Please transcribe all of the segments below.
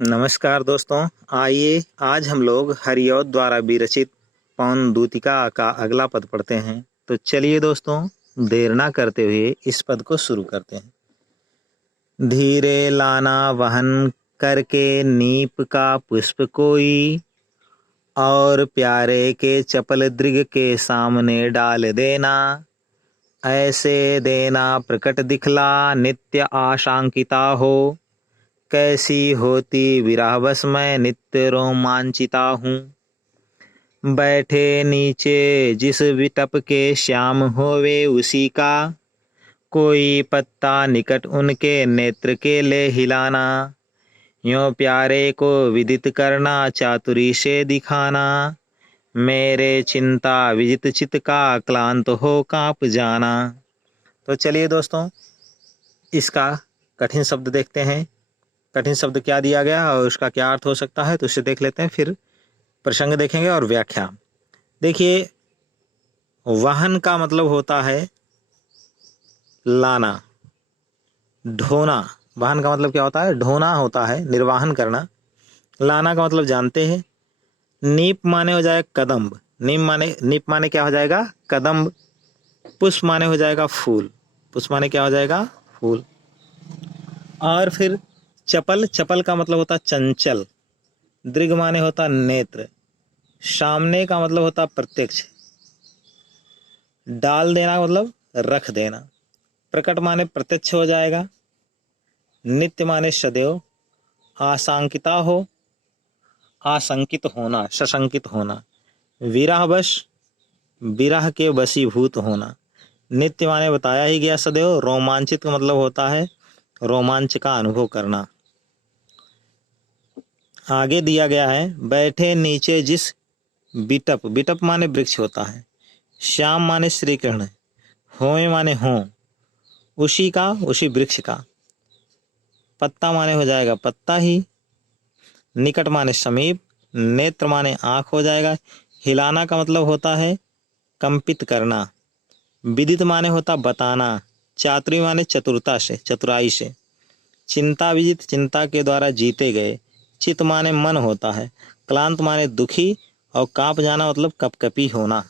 नमस्कार दोस्तों, आइए आज हम लोग हरिऔध द्वारा विरचित पवन दूतिका का अगला पद पढ़ते हैं। तो चलिए दोस्तों, देर ना करते हुए इस पद को शुरू करते हैं। धीरे लाना वहन करके नीप का पुष्प कोई, और प्यारे के चपल दृग के सामने डाल देना। ऐसे देना प्रकट दिखला नित्य आशंकिता हो, कैसी होती विरहवश मैं नित्य रोमांचिता हूँ। बैठे नीचे जिस विटप के श्याम होवे उसी का, कोई पत्ता निकट उनके नेत्र के ले हिलाना। यों प्यारे को विदित करना चातुरी से दिखाना, मेरे चिंता विजित चित का क्लांत हो कांप जाना। तो चलिए दोस्तों, इसका कठिन शब्द देखते हैं। कठिन शब्द क्या दिया गया और उसका क्या अर्थ हो सकता है, तो उसे देख लेते हैं। फिर प्रसंग देखेंगे और व्याख्या। देखिए, वाहन का मतलब होता है लाना, ढोना। वाहन का मतलब क्या होता है? ढोना होता है, निर्वाहन करना। लाना का मतलब जानते हैं। नीप माने हो जाएगा कदम्ब। नीप माने क्या हो जाएगा? कदम्ब। पुष्प माने हो जाएगा फूल। पुष्प माने क्या हो जाएगा? फूल। और फिर चपल, चपल का मतलब होता चंचल। दृग माने होता नेत्र। सामने का मतलब होता प्रत्यक्ष। डाल देना मतलब रख देना। प्रकट माने प्रत्यक्ष हो जाएगा। नित्य माने सदैव। आशंकिता हो, आशंकित होना, सशंकित होना। विरहवश, विरह के वशीभूत होना। नित्य माने बताया ही गया सदैव। रोमांचित का मतलब होता है रोमांच का अनुभव करना। आगे दिया गया है, बैठे नीचे जिस बिटप, बिटप माने वृक्ष होता है। श्याम माने श्री कृष्ण। होए माने हो, उसी का, उसी वृक्ष का। पत्ता माने हो जाएगा पत्ता ही। निकट माने समीप। नेत्र माने आंख हो जाएगा। हिलाना का मतलब होता है कंपित करना। विदित माने होता बताना। चातुरी माने चतुरता से, चतुराई से। चिंता विजित, चिंता के द्वारा जीते गए। चित माने मन होता है। क्लांत माने दुखी। और कांप जाना मतलब कपकपी होना।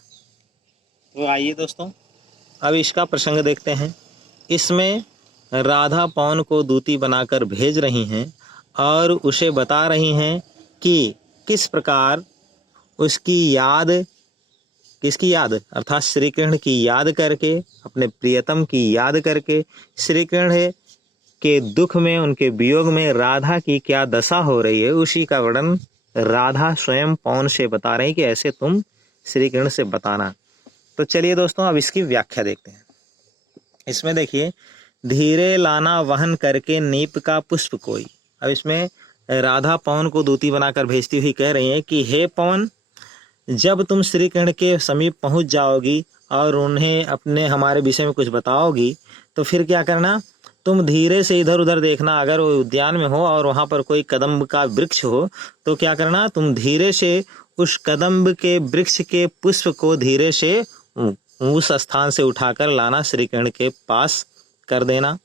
तो आइए दोस्तों, अब इसका प्रसंग देखते हैं। इसमें राधा पवन को दूती बनाकर भेज रही हैं और उसे बता रही हैं कि किस प्रकार उसकी याद, किसकी याद? अर्थात श्री कृष्ण की याद करके, अपने प्रियतम की याद करके, श्री कृष्ण के दुख में, उनके वियोग में राधा की क्या दशा हो रही है, उसी का वर्णन राधा स्वयं पवन से बता रही कि ऐसे तुम श्री कृष्ण से बताना। तो चलिए दोस्तों, अब इसकी व्याख्या देखते हैं। इसमें देखिए, धीरे लाना वहन करके नीप का पुष्प कोई। अब इसमें राधा पवन को दूती बनाकर भेजती हुई कह रही है कि हे पवन, जब तुम श्री कृष्ण के समीप पहुंच जाओगी और उन्हें अपने हमारे विषय में कुछ बताओगी, तो फिर क्या करना? तुम धीरे से इधर उधर देखना। अगर वो उद्यान में हो और वहां पर कोई कदम्ब का वृक्ष हो, तो क्या करना? तुम धीरे से उस कदम्ब के वृक्ष के पुष्प को धीरे से उस स्थान से उठाकर लाना, श्री कृष्ण के पास कर देना।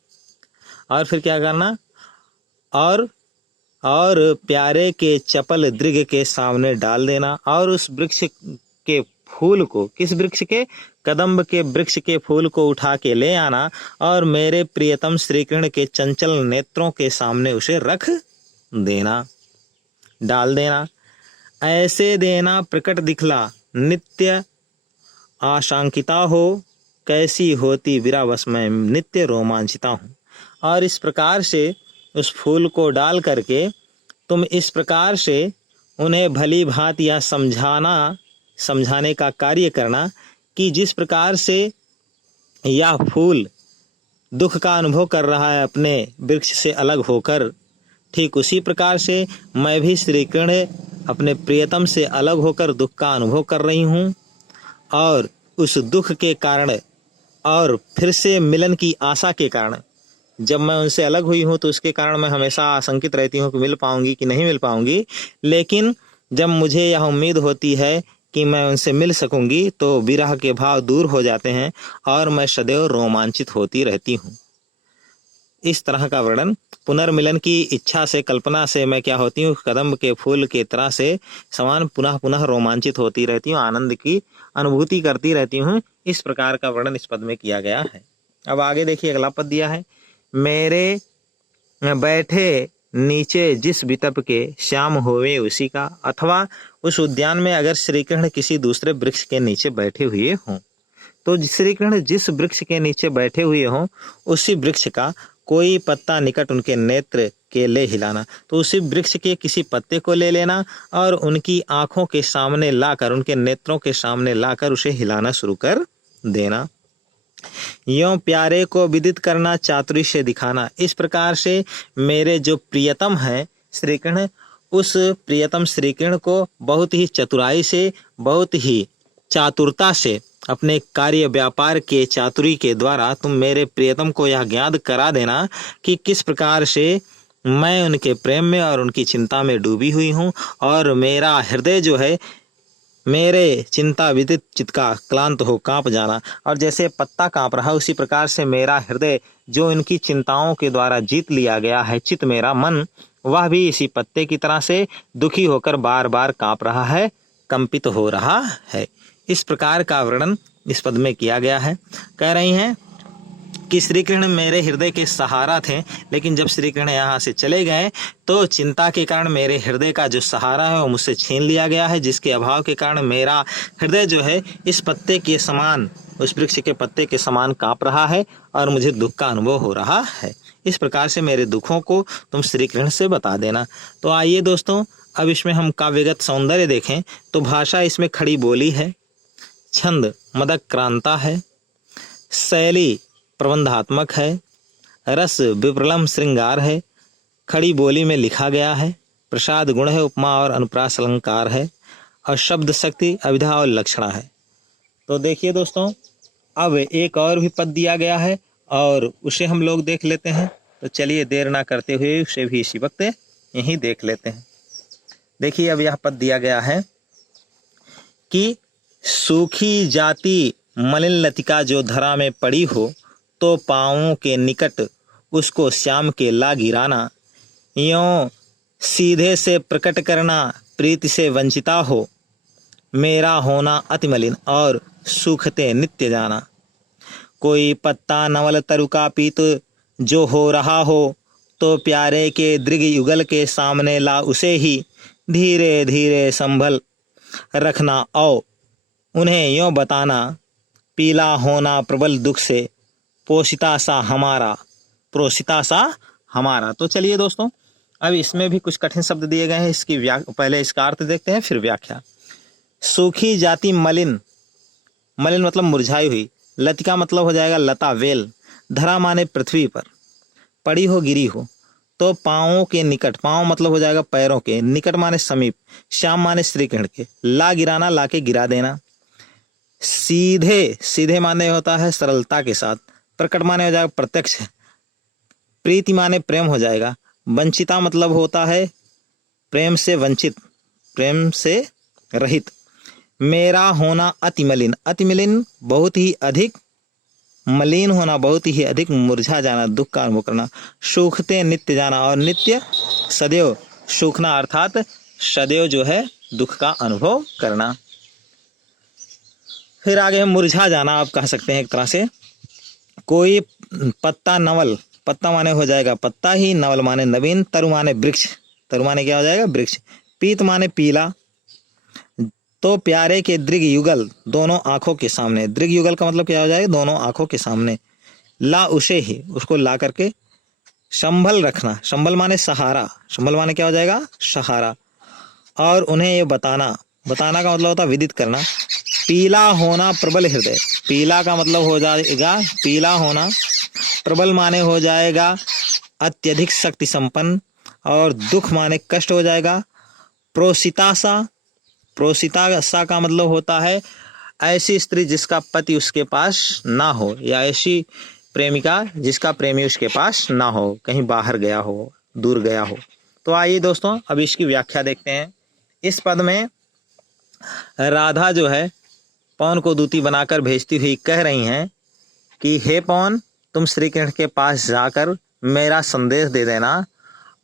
और फिर क्या करना? और प्यारे के चपल दृग के सामने डाल देना। और उस वृक्ष के फूल को, किस वृक्ष के? कदम्ब के वृक्ष के फूल को उठा के ले आना और मेरे प्रियतम श्री कृष्ण के चंचल नेत्रों के सामने उसे रख देना, डाल देना। ऐसे देना प्रकट दिखला नित्य आशंकिता हो, कैसी होती विरहवश मैं नित्य रोमांचिता हूँ। और इस प्रकार से उस फूल को डाल करके तुम इस प्रकार से उन्हें भली भांति या समझाने का कार्य करना कि जिस प्रकार से यह फूल दुख का अनुभव कर रहा है अपने वृक्ष से अलग होकर, ठीक उसी प्रकार से मैं भी श्री कृष्ण अपने प्रियतम से अलग होकर दुख का अनुभव कर रही हूँ। और उस दुख के कारण और फिर से मिलन की आशा के कारण, जब मैं उनसे अलग हुई हूँ तो उसके कारण मैं हमेशा आशंकित रहती हूँ कि मिल पाऊंगी कि नहीं मिल पाऊंगी। लेकिन जब मुझे यह उम्मीद होती है कि मैं उनसे मिल सकूंगी, तो विरह के भाव दूर हो जाते हैं और मैं सदैव रोमांचित होती रहती हूँ। इस तरह का वर्णन। पुनर्मिलन की इच्छा से, कल्पना से मैं क्या होती हूँ, कदम्ब के फूल के तरह से समान पुनः पुनः रोमांचित होती रहती हूँ, आनंद की अनुभूति करती रहती हूँ। इस प्रकार का वर्णन इस पद में किया गया है। अब आगे देखिए, अगला पद दिया है, मेरे बैठे नीचे जिस वितप के श्याम होवे उसी का। अथवा उस उद्यान में अगर श्री कृष्ण किसी दूसरे वृक्ष के नीचे बैठे हुए हों, तो श्री कृष्ण जिस वृक्ष के नीचे बैठे हुए हों उसी वृक्ष का कोई पत्ता निकट उनके नेत्र के ले हिलाना। तो उसी वृक्ष के किसी पत्ते को ले लेना और उनकी आंखों के सामने लाकर, उनके नेत्रों के सामने लाकर उसे हिलाना शुरू कर देना। यों प्यारे को विदित करना, चातुरी से दिखाना। इस प्रकार से मेरे जो प्रियतम है श्री कृष्ण, उस प्रियतम श्री कृष्ण को बहुत ही चतुराई से, बहुत ही चातुरता से, अपने कार्य व्यापार के चातुरी के द्वारा तुम मेरे प्रियतम को यह ज्ञात करा देना कि किस प्रकार से मैं उनके प्रेम में और उनकी चिंता में डूबी हुई हूँ, और मेरा हृदय जो है मेरे चिंता विदित चित्त का क्लांत हो कांप जाना। और जैसे पत्ता कांप रहा उसी प्रकार से मेरा हृदय जो इनकी चिंताओं के द्वारा जीत लिया गया है, चित्त मेरा मन, वह भी इसी पत्ते की तरह से दुखी होकर बार बार कांप रहा है, कंपित हो रहा है। इस प्रकार का वर्णन इस पद में किया गया है। कह रही हैं कि श्री कृष्ण मेरे हृदय के सहारा थे, लेकिन जब श्री कृष्ण यहाँ से चले गए तो चिंता के कारण मेरे हृदय का जो सहारा है वो मुझसे छीन लिया गया है, जिसके अभाव के कारण मेरा हृदय जो है इस पत्ते के समान, उस वृक्ष के पत्ते के समान कांप रहा है और मुझे दुख का अनुभव हो रहा है। इस प्रकार से मेरे दुखों को तुम श्री कृष्ण से बता देना। तो आइए दोस्तों, अब इसमें हम काव्यगत सौंदर्य देखें तो भाषा इसमें खड़ी बोली है, छंद मदक क्रांता है, शैली प्रबंधात्मक है, रस विप्रलम श्रृंगार है, खड़ी बोली में लिखा गया है, प्रसाद गुण है, उपमा और अनुप्रास अलंकार है, और शब्द शक्ति अभिधा और लक्षणा है। तो देखिए दोस्तों, अब एक और भी पद दिया गया है और उसे हम लोग देख लेते हैं। तो चलिए देर ना करते हुए उसे भी इसी वक्त यहीं देख लेते हैं। देखिए, अब यह पद दिया गया है कि सूखी जाति मलिन लतिका जो धरा में पड़ी हो, तो पाँवों के निकट उसको श्याम के ला गिराना। यों सीधे से प्रकट करना प्रीति से वंचिता हो, मेरा होना अति मलिन और सूखते नित्य जाना। कोई पत्ता नवल तरुका पीत जो हो रहा हो, तो प्यारे के दृग युगल के सामने ला उसे ही धीरे धीरे संभल रखना और उन्हें यों बताना, पीला होना प्रबल दुख से पोषिता सा हमारा, प्रोषिता सा हमारा। तो चलिए दोस्तों, अब इसमें भी कुछ कठिन शब्द दिए गए हैं, इसकी पहले इसका अर्थ देखते हैं फिर व्याख्या। सूखी जाति मलिन, मलिन मतलब मुरझाई हुई, लतिका मतलब हो जाएगा लता, वेल, धरा माने पृथ्वी पर, पड़ी हो गिरी हो, तो पाँवों के निकट, पाँव मतलब हो जाएगा पैरों के, निकट माने समीप, श्याम माने श्री कृष्ण के, ला गिराना ला के गिरा देना, सीधे, सीधे माने होता है सरलता के साथ, प्रकट माने हो जाएगा प्रत्यक्ष, प्रीति माने प्रेम हो जाएगा, वंचिता मतलब होता है प्रेम से वंचित, प्रेम से रहित, मेरा होना अति मलिन, अति मलिन बहुत ही अधिक, मलिन होना बहुत ही अधिक, मुरझा जाना, दुख का अनुभव करना, सूखते नित्य जाना और नित्य सदैव सूखना अर्थात सदैव जो है दुख का अनुभव करना। फिर आगे मुरझा जाना आप कह सकते हैं एक तरह से। कोई पत्ता नवल, पत्ता माने हो जाएगा पत्ता ही, नवल माने नवीन, तरु माने वृक्ष, तरु माने क्या हो जाएगा वृक्ष, पीत माने पीला, तो प्यारे के दृग युगल दोनों आंखों के सामने, दृग युगल का मतलब क्या हो जाएगा दोनों आंखों के सामने, ला उसे ही, उसको ला करके, संभल रखना, संभल माने सहारा, संभल माने क्या हो जाएगा सहारा, और उन्हें ये बताना, बताना का मतलब होता है विदित करना। पीला होना प्रबल हृदय, पीला का मतलब हो जाएगा पीला होना, प्रबल माने हो जाएगा अत्यधिक शक्ति संपन्न, और दुख माने कष्ट हो जाएगा। प्रोषिता सा, प्रोषिता सा का मतलब होता है ऐसी स्त्री जिसका पति उसके पास ना हो, या ऐसी प्रेमिका जिसका प्रेमी उसके पास ना हो, कहीं बाहर गया हो, दूर गया हो। तो आइए दोस्तों, अब इसकी व्याख्या देखते हैं। इस पद में राधा जो है पवन को दूती बनाकर भेजती हुई कह रही हैं कि हे पवन, तुम श्री कृष्ण के पास जाकर मेरा संदेश दे देना,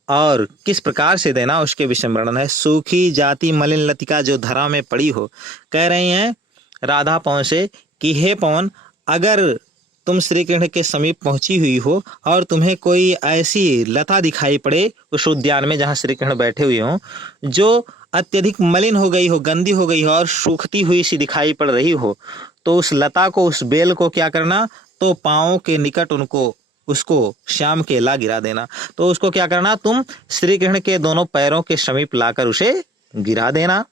और किस प्रकार से देना उसके विषय में वर्णन है। सूखी जाति मलिन लतिका जो धरा में पड़ी हो, कह रही हैं राधा पवन से कि हे पवन, अगर तुम श्री कृष्ण के समीप पहुंची हुई हो और तुम्हें कोई ऐसी लता दिखाई पड़े उस उद्यान में जहां श्री कृष्ण बैठे हुए हों, जो अत्यधिक मलिन हो गई हो, गंदी हो गई हो और सूखती हुई सी दिखाई पड़ रही हो, तो उस लता को, उस बेल को क्या करना, तो पांवों के निकट उसको श्याम के ला गिरा देना। तो उसको क्या करना, तुम श्री कृष्ण के दोनों पैरों के समीप लाकर उसे गिरा देना।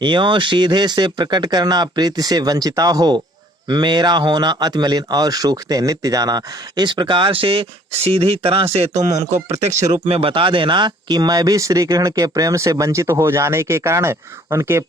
यों सीधे से प्रकट करना प्रीति से वंचिता हो, मेरा होना अति मलिन और सूखते नित्य जाना। इस प्रकार से सीधी तरह से तुम उनको प्रत्यक्ष रूप में बता देना कि मैं भी श्री कृष्ण के प्रेम से वंचित हो जाने के कारण, उनके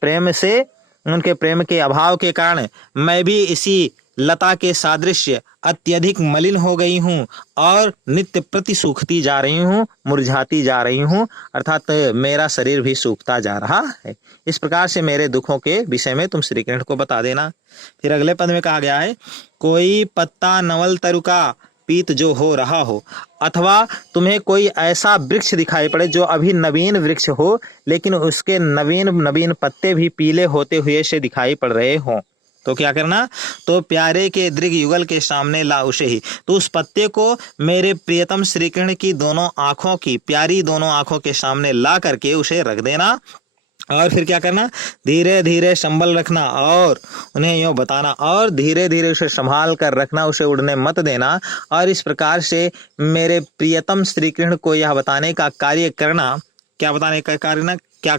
प्रेम के अभाव के कारण मैं भी इसी लता के सादृश्य अत्यधिक मलिन हो गई हूँ और नित्य प्रति सूखती जा रही हूँ, मुरझाती जा रही हूँ, अर्थात मेरा शरीर भी सूखता जा रहा है। इस प्रकार से मेरे दुखों के विषय में तुम श्री कृष्ण को बता देना। फिर अगले पद में कहा गया है, कोई पत्ता नवल तरु का पीत जो हो रहा हो, अथवा तुम्हें कोई ऐसा वृक्ष दिखाई पड़े जो अभी नवीन वृक्ष हो लेकिन उसके नवीन नवीन पत्ते भी पीले होते हुए से दिखाई पड़ रहे हों, तो क्या करना, तो प्यारे के दृग युगल के सामने ला उसे ही। तो उस पत्ते को मेरे प्रियतम श्री कृष्ण की दोनों आंखों की, प्यारी दोनों आंखों के सामने ला करके उसे रख देना। और फिर क्या करना, धीरे धीरे संभल रखना और उन्हें यूं बताना, और धीरे धीरे उसे संभाल कर रखना, उसे उड़ने मत देना। और इस प्रकार से मेरे प्रियतम श्री कृष्ण को यह बताने का कार्य करना, क्या बताने का कार्य, क्या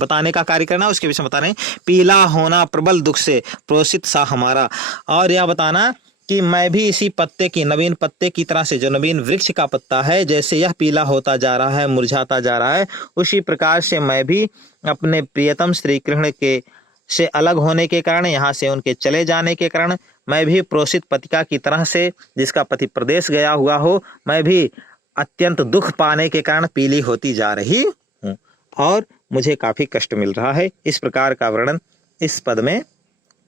बताने का कार्य करना, उसके विषय में बता रहे हैं। पीला होना प्रबल दुख से प्रोसित सा हमारा, और यह बताना कि मैं भी इसी पत्ते की, नवीन पत्ते की तरह से, जो नवीन वृक्ष का पत्ता है, जैसे यह पीला होता जा रहा है, मुरझाता जा रहा है, उसी प्रकार से मैं भी अपने प्रियतम श्री कृष्ण के से अलग होने के कारण, यहाँ से उनके चले जाने के कारण, मैं भी प्रोसित पतिका की तरह से, जिसका पति प्रदेश गया हुआ हो, मैं भी अत्यंत दुख पाने के कारण पीली होती जा रही हूँ और मुझे काफी कष्ट मिल रहा है। इस प्रकार का वर्णन इस पद में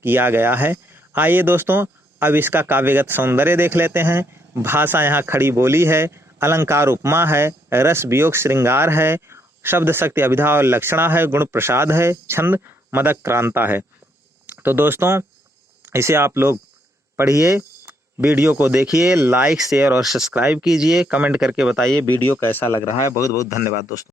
किया गया है। आइए दोस्तों, अब इसका काव्यगत सौंदर्य देख लेते हैं। भाषा यहाँ खड़ी बोली है, अलंकार उपमा है, रस वियोग श्रृंगार है, शब्द शक्ति अभिधा और लक्षणा है, गुण प्रसाद है, छंद मदक क्रांता है। तो दोस्तों, इसे आप लोग पढ़िए, वीडियो को देखिए, लाइक शेयर और सब्सक्राइब कीजिए, कमेंट करके बताइए वीडियो कैसा लग रहा है। बहुत बहुत धन्यवाद दोस्तों।